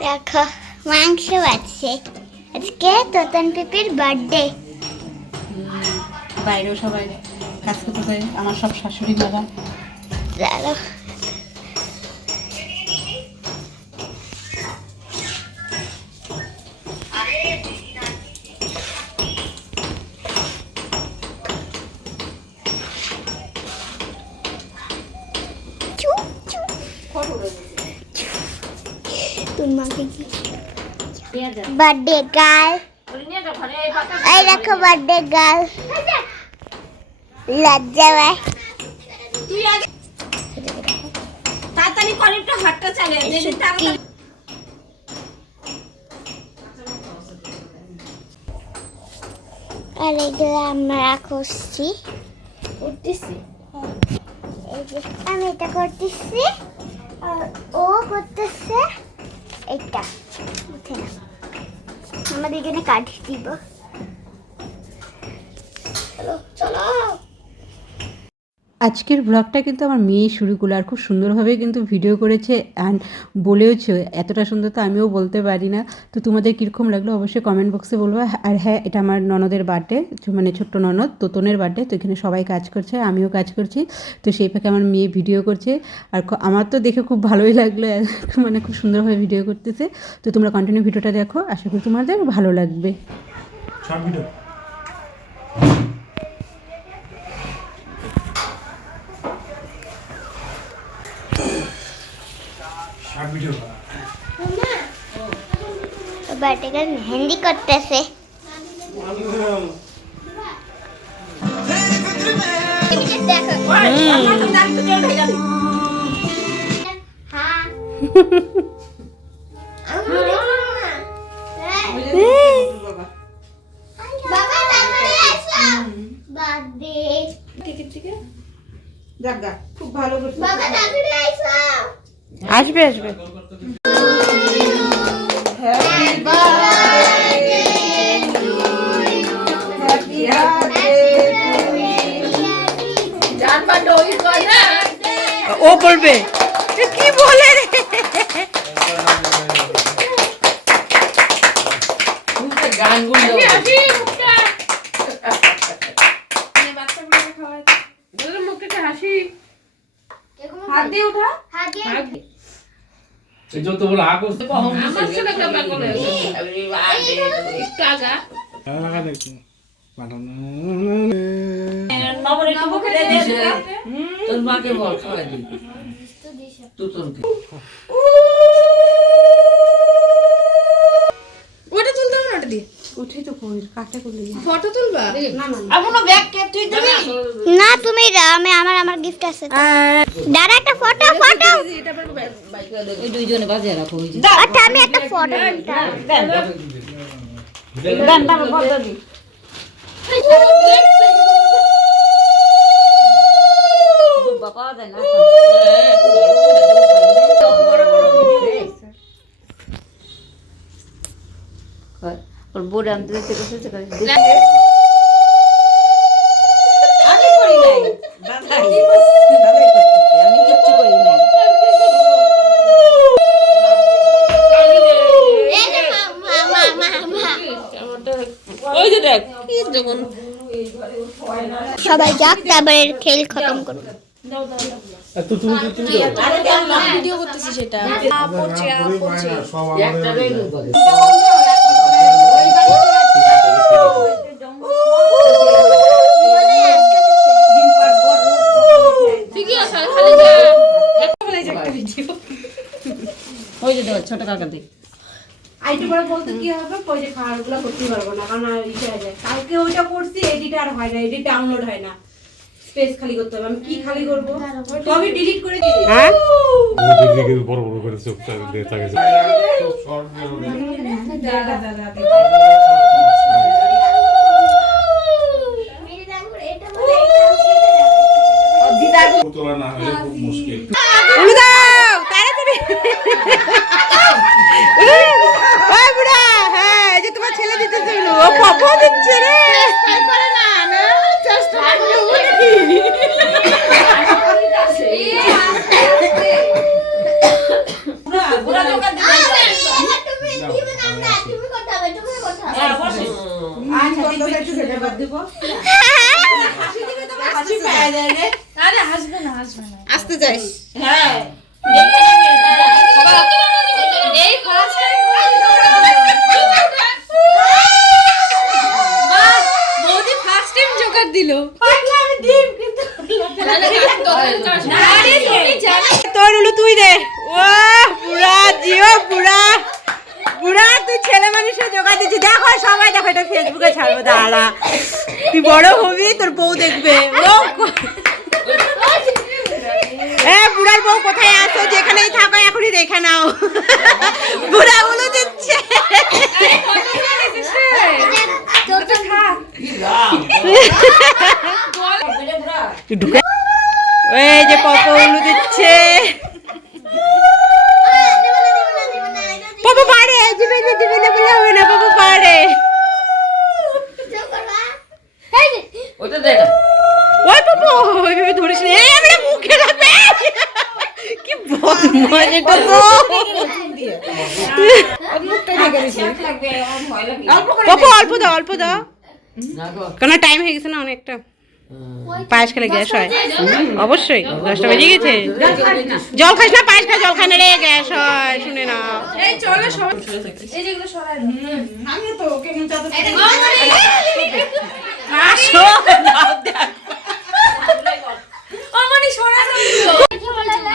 দেখো মাংস আছে আজকে তোতন পিপির বার্থডে বাইরেও সবাই কাজ করতে আমার সব শাশুড়ি মারা তোর মাকে কি বার্থডে গার্ল এই দেখো বার্থডে গার্ল লজ্জা পায়। তাড়াতাড়ি করে একটু হাতটা চালে। দেখি তাড়াতাড়ি আর এগুলো আমরা করছি। করতেছি? আমি এটা করতেছি। ও করতেছে। এটা উঠে না আমরা দুজনে কাঠ দিব। চলো। আজকের ব্লগটা কিন্তু আমার মেয়ে শুরু করল আর খুব সুন্দরভাবে কিন্তু ভিডিও করেছে অ্যান্ড বলেওছে, এতটা সুন্দর তো আমিও বলতে পারি না। তো তোমাদের কীরকম লাগল অবশ্যই কমেন্ট বক্সে বলব। আর হ্যাঁ এটা আমার ননদের বার্থডে মানে ছোট্ট ননদ, তোতনের বার্থডে তো এখানে সবাই কাজ করছে, আমিও কাজ করছি। তো সেই ফাঁকে আমার মেয়ে ভিডিও করছে। আর আমার তো দেখে খুব ভালোই লাগল মানে খুব সুন্দরভাবে ভিডিও করতেছে। তো তোমরা কন্টিনিউ ভিডিওটা দেখো, আশা করি তোমাদের ভালো লাগবে। Video short video birthday girl mehendi করতেছে হ্যাঁ বাবা তাড়াতাড়ি এসো বার্থডে জাগা খুব ভালো করছে বাবা তাড়াতাড়ি এসো আসবে আসবে। ও পড়বে কি বলে রে? হাত দিয়ে উঠা হাত দিয়ে যত বড় আগস আমার পাঠানো। নবরে একটু মুখে দিয়ে তোর মাকে বল খাওয়াই দিই তুই ওটা না উঠেই তো কই কাটে করলি ফটো তুলবা এখনও ব্যাগ কে তুই দিবি না তুমি আমি আমার আমার গিফট আছে দাঁড়া একটা ফটো ফটো ওই দুইজনে বাজে রাখো ওই যে আচ্ছা আমি একটা ফটো দেন দেন তারপর বলতে দি বোর্ড আনতে দিতে গেছে আমি করি নাই। দাদাই দাদাই করতেছে আমি কিচ্ছু করি নাই। সবাই যাক তারপরে খেল খতম করব। তো তুমি তুমি ভিডিও করতেছি সেটা। ওই যে দেখ ছোট কাকা দেখ আইটু বলতে কি হবে? ওই যে খাবারগুলো করতে পারব না কারণ আর ইসে যায় কালকে ওইটা করছি এডিট আর হয় না এডিট ডাউনলোড হয় না। স্পেস খালি করতে হবে। আমি কি খালি করব? ডিলিট করে দিই হ্যাঁ? বড় বড় করে চোখ দিয়ে তাকাইছে শর্ট তোলা না হলে খুব মুশকিল উলু দাও তাড়াতাড়ি ওই বুড়া হ্যাঁ এই যে তোমার ছেলে উলু ও পাপা দিচ্ছে রে। বুড়া দোকান দিতে হ্যাঁ, অবশ্যই। হাসি পায় যায় রে আরে হাসবে না হাসবে না আসতে যাই হ্যাঁ দেখে নেবে। এই ফার্স্ট বৌদি ফার্স্ট দিল। তোর উলু তুই দে। ও বুড়া জিও বুড়া। বুড়া তুই ছেলে মানুষের জোগাড় দিচ্ছি দেখো সবাই দেখো এটা ফেসবুকে ছাড়বো দাঁড়া। তুই বড় হবি তোর বউ দেখবে। ও এ বুড়ার বউ কোথায় আছো? যেখানেই থাকো এখনই দেখে নাও। বুড়া বলে দিচ্ছে। ঢুকে ওই যে পপো উলু দিচ্ছে। পপো পারে। দিবে না দিবে বলে হবে না পপো পারে। ওটা দে না। ওই পপো ওইভাবে ধরিস না। এই আমরা মুখে লাগবে কি বদমাশ এটা তো চাপ লাগবে, আমার ভয় লাগে। পপো অল্প দাও অল্প দাও। কেন টাইম হয়ে গেছে না অনেকটা? পায়েস খেলে গ্যাস হয়? অবশ্যই দশটা বেজে গেছে। জল খাস না পায়েস খা জল খাই না রে গ্যাস হয় শুনে না এই চলো সবাই। এই যেগুলো সরাই আসো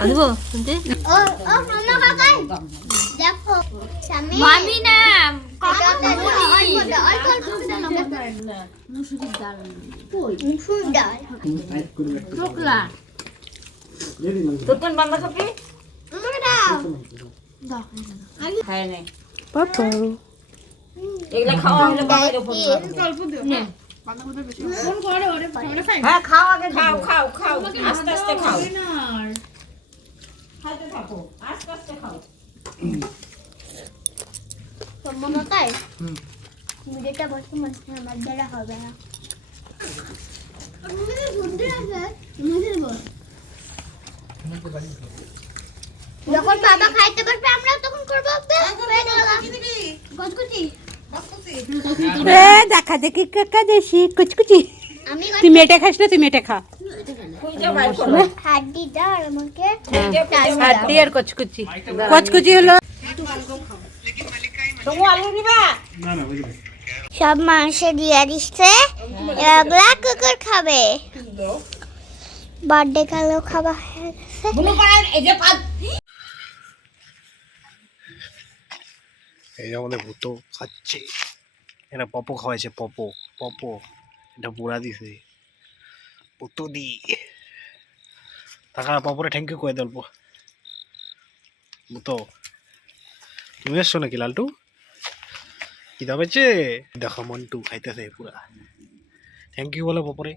আনব ও ও মামা কাকাই দেখো মামি না খাওয়া হলে বাবার উপর হ্যাঁ খাও আগে খাও খাও খাও আস্তে আস্তে খাও খাইতে থাকো আস্তে আস্তে খাও সম্মান ভিডিওটা বসে মনে আমার দ্বারা হবে না যখন বাবা খাইতে পারবে আমরা তখন করব গজগুজি এ দেখা দেখি কাকা দেশি কুচকুচি। আমি তুই মেটে খাস না তুই মেটে খা। বাইর করো। হাড্ডি আর আমাকে। হাড্ডি আর কচকুচি। কচকুচি হলো তুমি সব মাংস দিয়ে দিচ্ছে। এগুলা কুকুর খাবে। বার্থডে কালেও খাওয়া হয়ে গেছে এই আমাদের ভূতো খাচ্ছে। এটা পপো খাওয়াইছে, পপো পপো। এটা বুড়া দিছে। পুতু দি। টাকা পপরে থ্যাংক ইউ কয়ে দেব। ভূতো তুমি এসছো নাকি লালটু? কি দাবেছে দেখো মন্টু খাইতেছে পুরা। থ্যাংক ইউ বলো পপরে।